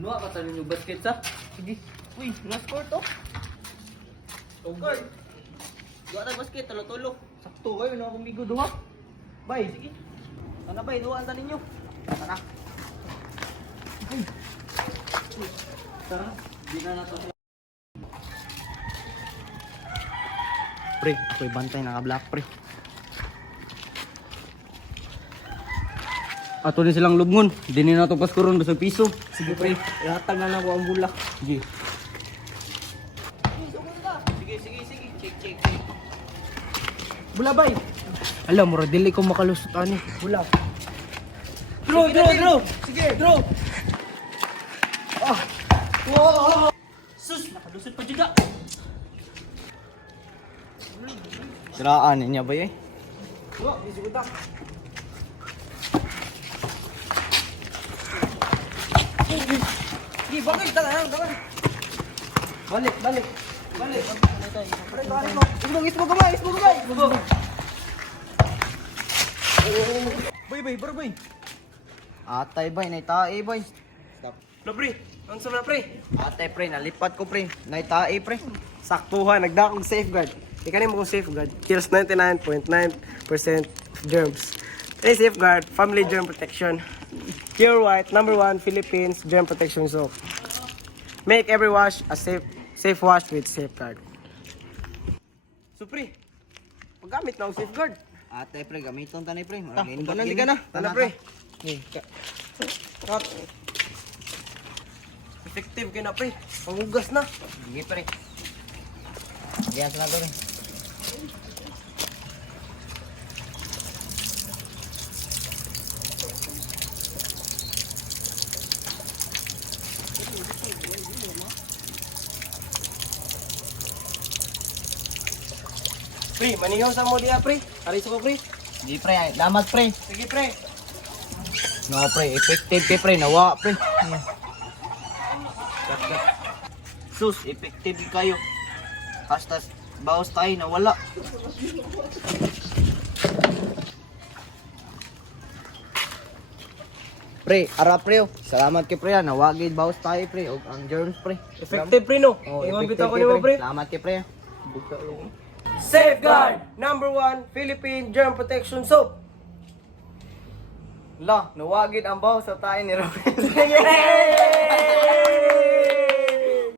Ano ka sa ninyo basket sa? Sige. Uy, na-score to. Tugod. Duwa na basket, tulo-tulo. Sakto kayo na akong bigo duha. Bay, sige. Sana ba, duwaan sa ninyo. Tara. Tara, di na nato. Pre, ako'y bantay naka-black pre. Ato din silang lubngon. Dini na itong paskuron basag piso. Sige pre, ihatag na ako ang bulak. Sige. Sige. Check. Bula bay. Alam mo, dili ko makalusot ani. Bula. Draw. Sige, draw. Sus, nakalusot pa juga. Siraan niya ba eh? Wah, isuda. Sige, bagay, tangan. Balik. Balik. Pre, balik mo. Isbog gamay. Bay, bro bay. Atay bay, naitae bay. Stop. Lo pre, unsa na pre? Atay pre, nalipat ko pre. Naitae pre. Saktuhan, nagdakong safeguard. Ikanin mo kung safeguard. Kills 99.9% germs. A safeguard, family germ protection. Pure White, #1 Philippines germ protection soap. Make every wash a safe wash with safeguard. So pre, paggamit na ang safeguard. Atay pre, gamiton tanay pre. Hindi ka na. Tana pre. Effective kayo na pre. Panghugas na. Sige pre. Diyan sa nato pre. Pre, manihaw sa mo diya pre. Aris ko pre. Sige pre, lamat pre. Sige pre. No pre, effective kay pre, nawa pre. Sus, effective kayo. Hasta bawas tayo nawala. Pre, ara pre, salamat kay pre, nawagid bawas tayo pre, og ang germs pre. Effective pre no. Oh, Iwan effective bitaw ko kay nimo pre. Salamat kay pre. Safeguard #1 Philippine Germ Protection Soap. La, nawagid ang bawas sa tayo ni Robin. Yay!